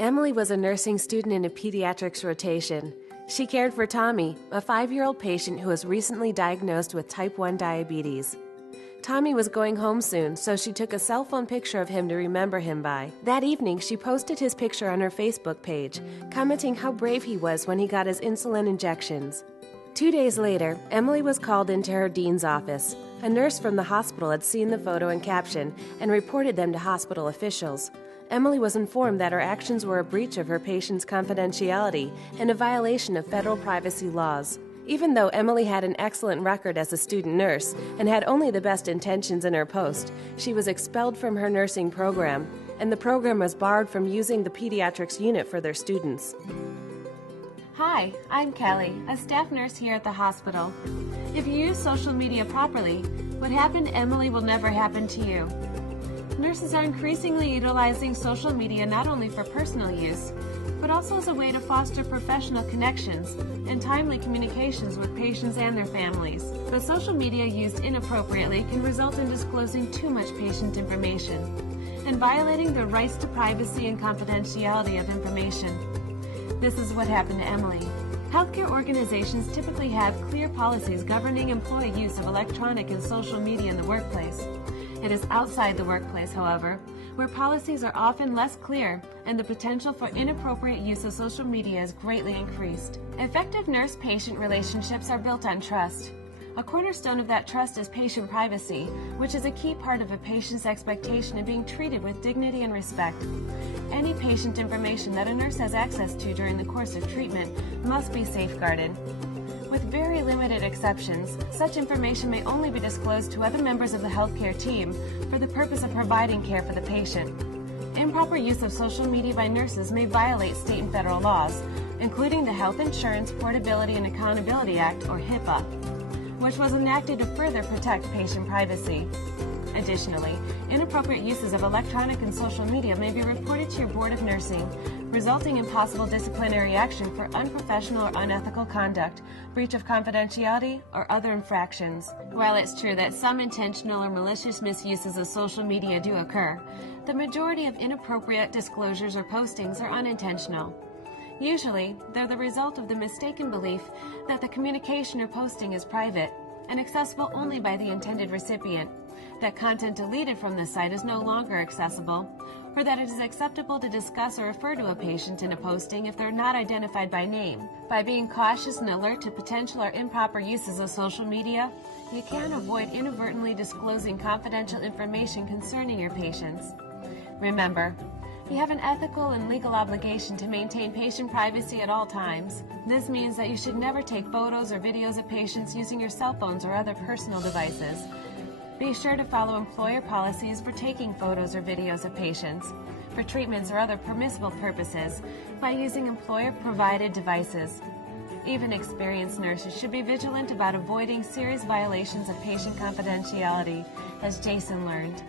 Emily was a nursing student in a pediatrics rotation. She cared for Tommy, a 5-year-old patient who was recently diagnosed with type 1 diabetes. Tommy was going home soon, so she took a cell phone picture of him to remember him by. That evening, she posted his picture on her Facebook page, commenting how brave he was when he got his insulin injections. 2 days later, Emily was called into her dean's office. A nurse from the hospital had seen the photo and caption and reported them to hospital officials. Emily was informed that her actions were a breach of her patient's confidentiality and a violation of federal privacy laws. Even though Emily had an excellent record as a student nurse and had only the best intentions in her post, she was expelled from her nursing program, and the program was barred from using the pediatrics unit for their students. Hi, I'm Kelly, a staff nurse here at the hospital. If you use social media properly, what happened to Emily will never happen to you. Nurses are increasingly utilizing social media not only for personal use, but also as a way to foster professional connections and timely communications with patients and their families. But social media used inappropriately can result in disclosing too much patient information and violating the rights to privacy and confidentiality of information. This is what happened to Emily. Healthcare organizations typically have clear policies governing employee use of electronic and social media in the workplace. It is outside the workplace, however, where policies are often less clear and the potential for inappropriate use of social media is greatly increased. Effective nurse-patient relationships are built on trust. A cornerstone of that trust is patient privacy, which is a key part of a patient's expectation of being treated with dignity and respect. Any patient information that a nurse has access to during the course of treatment must be safeguarded. With very limited exceptions, such information may only be disclosed to other members of the healthcare team for the purpose of providing care for the patient. Improper use of social media by nurses may violate state and federal laws, including the Health Insurance Portability and Accountability Act, or HIPAA, which was enacted to further protect patient privacy. Additionally, inappropriate uses of electronic and social media may be reported to your Board of Nursing, resulting in possible disciplinary action for unprofessional or unethical conduct, breach of confidentiality, or other infractions. While it's true that some intentional or malicious misuses of social media do occur, the majority of inappropriate disclosures or postings are unintentional. Usually, they're the result of the mistaken belief that the communication or posting is private and accessible only by the intended recipient, that content deleted from the site is no longer accessible, or that it is acceptable to discuss or refer to a patient in a posting if they're not identified by name. By being cautious and alert to potential or improper uses of social media, you can avoid inadvertently disclosing confidential information concerning your patients. Remember, you have an ethical and legal obligation to maintain patient privacy at all times. This means that you should never take photos or videos of patients using your cell phones or other personal devices. Be sure to follow employer policies for taking photos or videos of patients for treatments or other permissible purposes by using employer-provided devices. Even experienced nurses should be vigilant about avoiding serious violations of patient confidentiality, as Jason learned.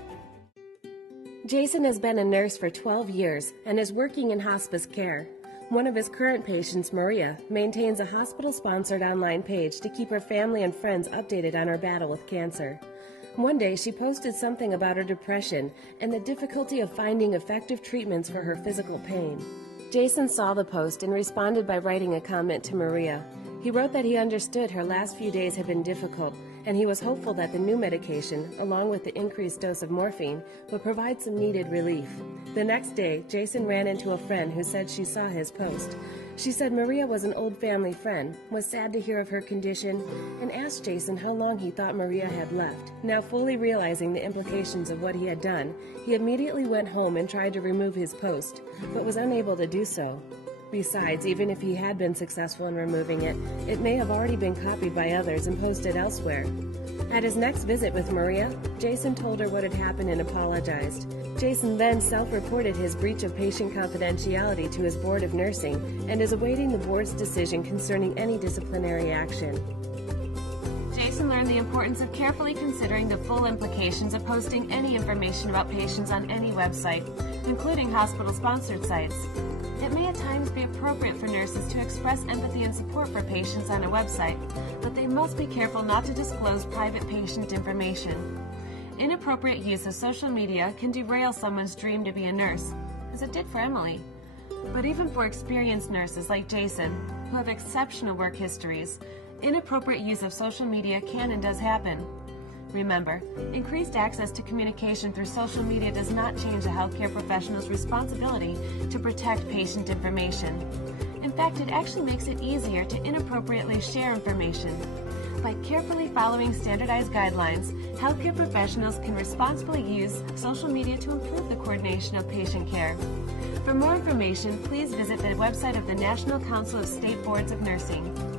Jason has been a nurse for 12 years and is working in hospice care. One of his current patients, Maria, maintains a hospital-sponsored online page to keep her family and friends updated on her battle with cancer. One day, she posted something about her depression and the difficulty of finding effective treatments for her physical pain. Jason saw the post and responded by writing a comment to Maria. He wrote that he understood her last few days had been difficult, and he was hopeful that the new medication, along with the increased dose of morphine, would provide some needed relief. The next day, Jason ran into a friend who said she saw his post. She said Maria was an old family friend, was sad to hear of her condition, and asked Jason how long he thought Maria had left. Now fully realizing the implications of what he had done, he immediately went home and tried to remove his post, but was unable to do so. Besides, even if he had been successful in removing it, it may have already been copied by others and posted elsewhere. At his next visit with Maria, Jason told her what had happened and apologized. Jason then self-reported his breach of patient confidentiality to his Board of Nursing and is awaiting the board's decision concerning any disciplinary action. Jason learned the importance of carefully considering the full implications of posting any information about patients on any website, including hospital-sponsored sites. It may at times be appropriate for nurses to express empathy and support for patients on a website, but they must be careful not to disclose private patient information. Inappropriate use of social media can derail someone's dream to be a nurse, as it did for Emily. But even for experienced nurses like Jason, who have exceptional work histories, inappropriate use of social media can and does happen. Remember, increased access to communication through social media does not change a healthcare professional's responsibility to protect patient information. In fact, it actually makes it easier to inappropriately share information. By carefully following standardized guidelines, healthcare professionals can responsibly use social media to improve the coordination of patient care. For more information, please visit the website of the National Council of State Boards of Nursing.